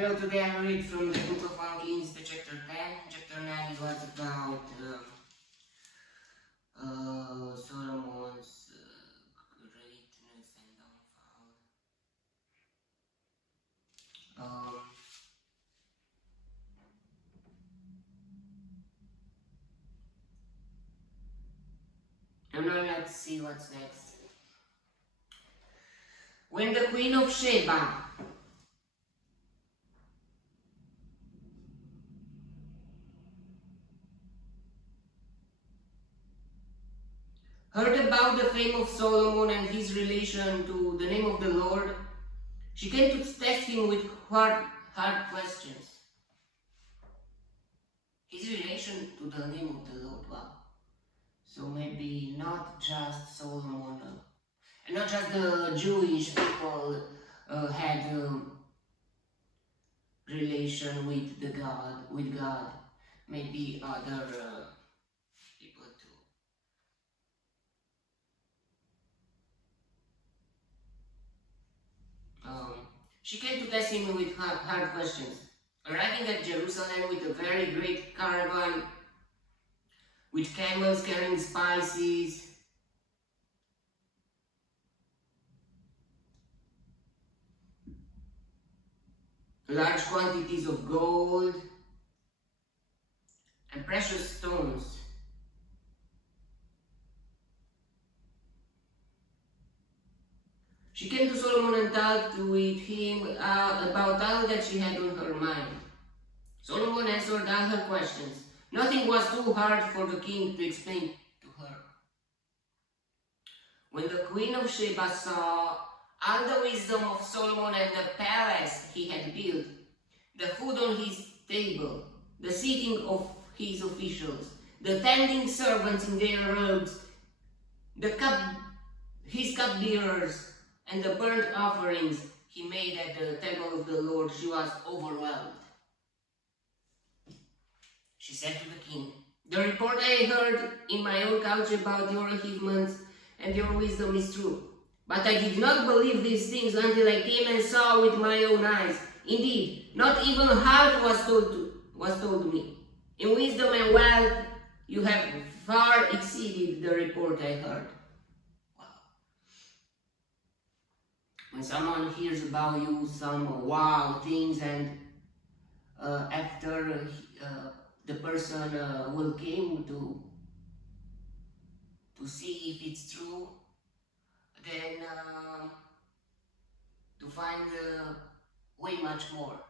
Hello, today I read from the book of 1 Kings, the chapter 10. Chapter 9 it was about Solomon's greatness and downfall. And now let's see what's next. When the Queen of Sheba heard about the fame of Solomon and his relation to the name of the Lord, she came to test him with hard questions. His relation to the name of the Lord, wow. So maybe not just Solomon, and not just the Jewish people had relation with God. Maybe other people too. She came to test him with hard questions. Arriving at Jerusalem with a very great caravan, with camels carrying spices, large quantities of gold, and precious stones. She came to Solomon and talked with him about all that she had on her mind. Solomon answered all her questions. Nothing was too hard for the king to explain to her. When the Queen of Sheba saw all the wisdom of Solomon and the palace he had built, the food on his table, the seating of his officials, the tending servants in their robes, his cupbearers, and the burnt offerings he made at the temple of the Lord, she was overwhelmed. She said to the king, "The report I heard in my own country about your achievements and your wisdom is true. But I did not believe these things until I came and saw with my own eyes. Indeed, not even half was told to me. In wisdom and wealth, you have far exceeded the report I heard." When someone hears about you some wow things, and after the person will came to see if it's true, then to find way much more.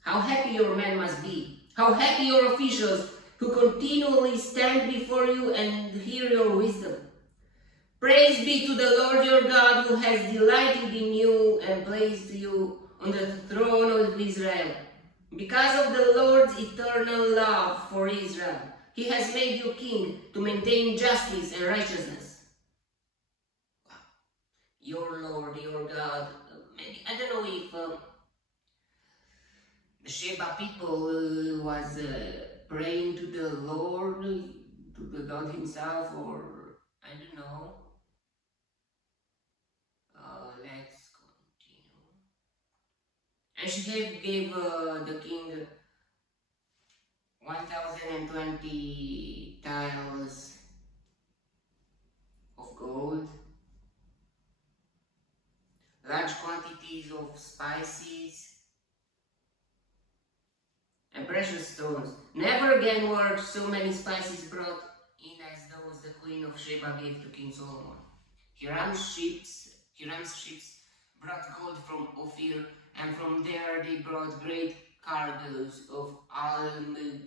How happy your men must be. How happy your officials who continually stand before you and hear your wisdom. Praise be to the Lord your God, who has delighted in you and placed you on the throne of Israel. Because of the Lord's eternal love for Israel, he has made you king to maintain justice and righteousness. Your Lord, your God, maybe, I don't know if the Sheba people was praying to the Lord, to the God himself, or I don't know. Let's continue. And she gave the king 1,020 tiles of gold, large quantities of spices, and precious stones. Never again were so many spices brought in as those the Queen of Sheba gave to King Solomon. Hiram's ships brought gold from Ophir, and from there they brought great cargoes of almug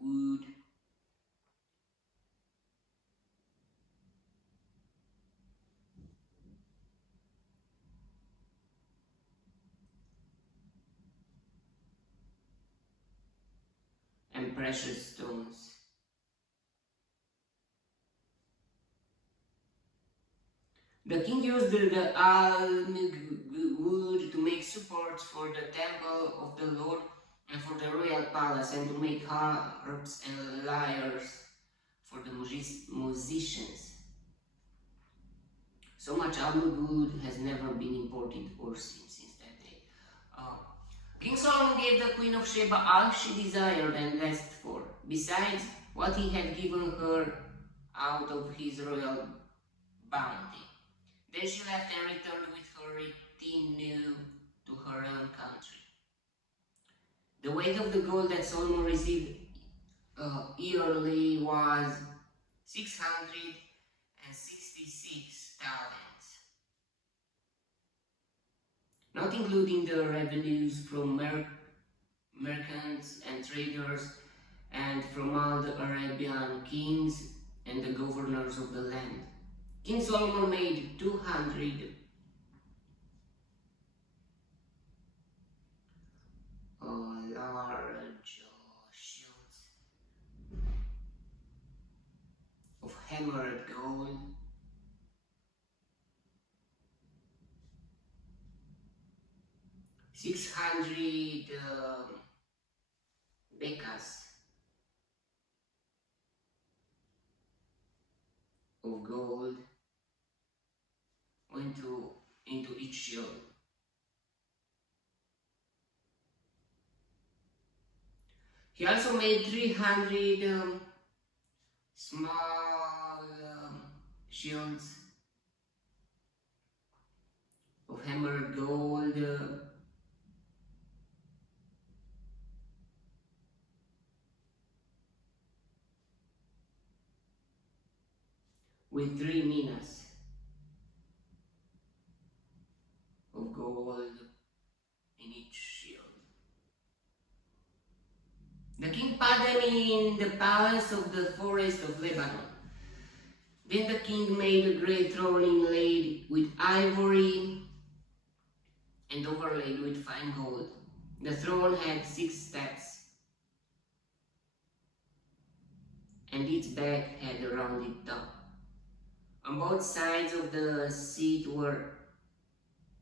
wood, and precious stones. The king used the almug wood to make supports for the temple of the Lord and for the royal palace, and to make harps and lyres for the musicians. So much good has never been imported or seen since that day. Uh, King Solomon gave the Queen of Sheba all she desired and asked for, besides what he had given her out of his royal bounty. Then she left and returned with her retinue to her own country. The weight of the gold that Solomon received yearly was 666 talents, not including the revenues from merchants and traders and from all the Arabian kings and the governors of the land. King Solomon made 200 large shields of hammered gold, 600 becas of gold went into each shield. He also made 300 small shields of hammered gold, with 3 minas of gold in each shield. The king put them in the palace of the forest of Lebanon. Then the king made a great throne inlaid with ivory and overlaid with fine gold. The throne had 6 steps, and its back had a rounded top. On both sides of the seat were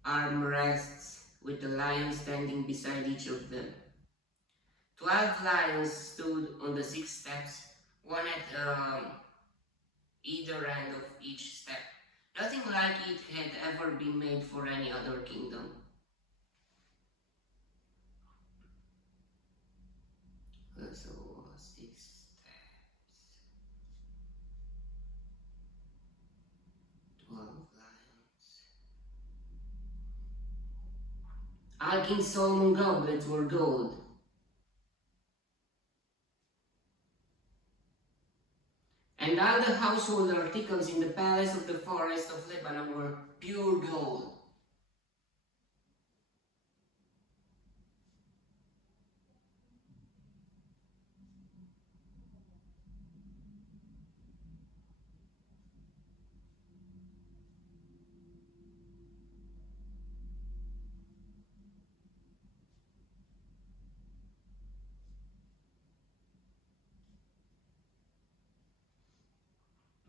armrests with the lion standing beside each of them. 12 lions stood on the 6 steps, one at either end of each step. Nothing like it had ever been made for any other kingdom. So 6 steps, 12 lions. All King Solomon goblets were gold. And all the household articles in the palace of the forest of Lebanon were pure gold.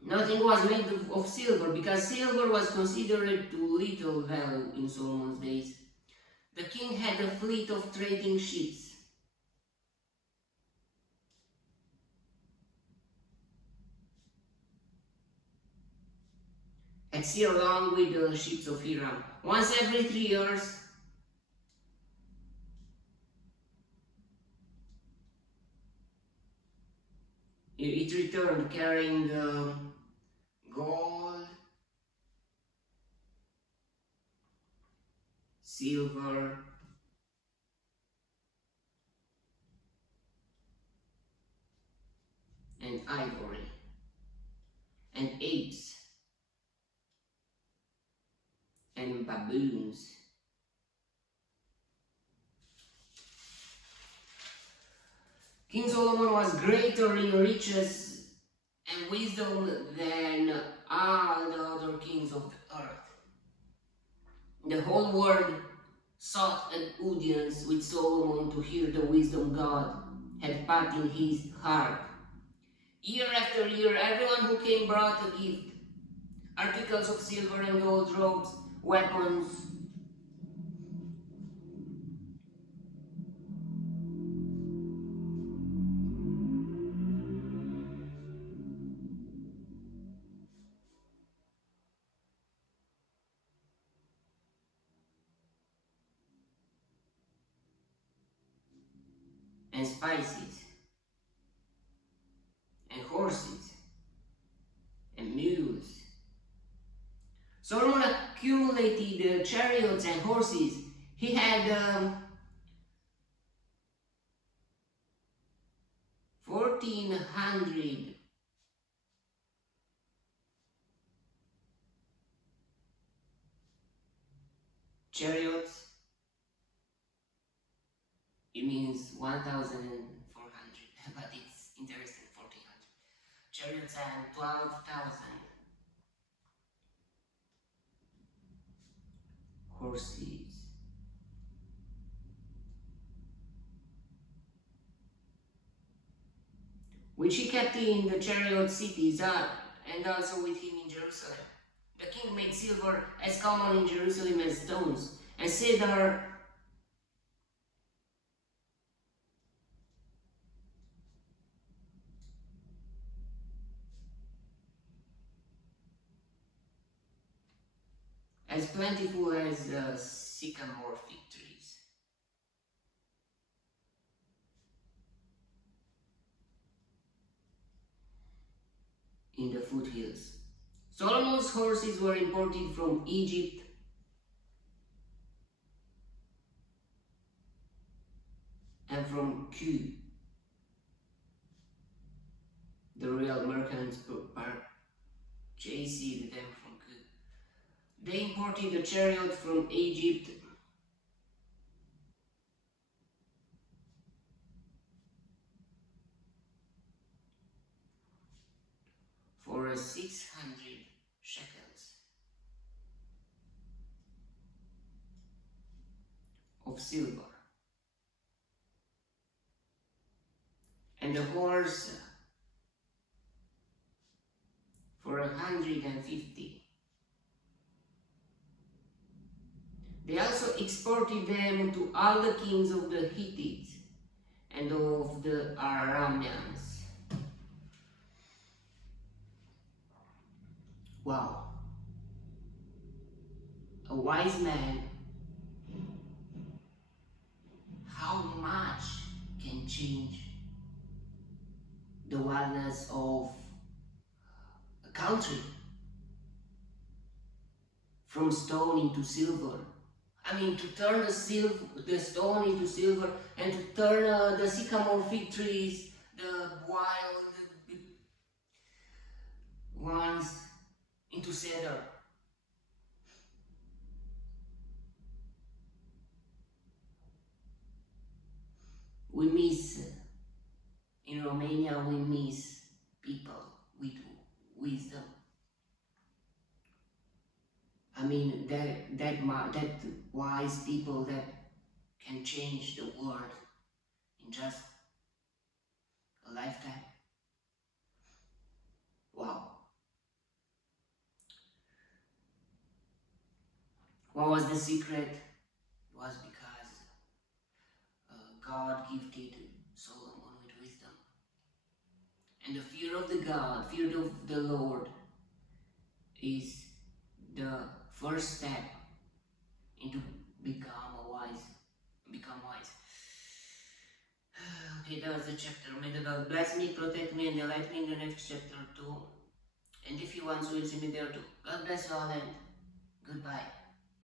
Nothing was made of silver, because silver was considered too little value in Solomon's days. The king had a fleet of trading ships. At sea along with the ships of Hiram. Once every 3 years, it returned carrying gold, silver, and ivory, and apes, and baboons. King Solomon was greater in riches and wisdom than all the other kings of the earth. The whole world sought an audience with Solomon to hear the wisdom God had put in his heart. Year after year, everyone who came brought a gift: articles of silver and gold, robes, weapons. and spices and horses and mules. Solomon accumulated chariots and horses. He had 1,400 chariots. It means 1,400, but it's interesting, 1,400 chariots and 12,000 horses. Which he kept in the chariot cities and also with him in Jerusalem. The king made silver as common in Jerusalem as stones, and cedar as plentiful as sycamore fig trees. In the foothills. Solomon's horses were imported from Egypt and from Q. The royal merchants purchased them from Q. They imported a chariot from Egypt for 600 shekels of silver, and the horse for 150. They also exported them to all the kings of the Hittites and of the Arameans. Wow. A wise man, how much can change the wildness of a country from stone into silver. I mean, to turn the stone into silver, and to turn the sycamore fig trees, the wild ones, into cedar. We miss, in Romania, we miss people with wisdom. I mean, that wise people that can change the world in just a lifetime. Wow. What was the secret? It was because God gifted Solomon with wisdom. And the fear of fear of the Lord is the first step into become wise. Okay, that was the chapter. May the God bless me, protect me, and delight me in the next chapter too. And if you want, so you'll see me there too. God bless you all, and goodbye.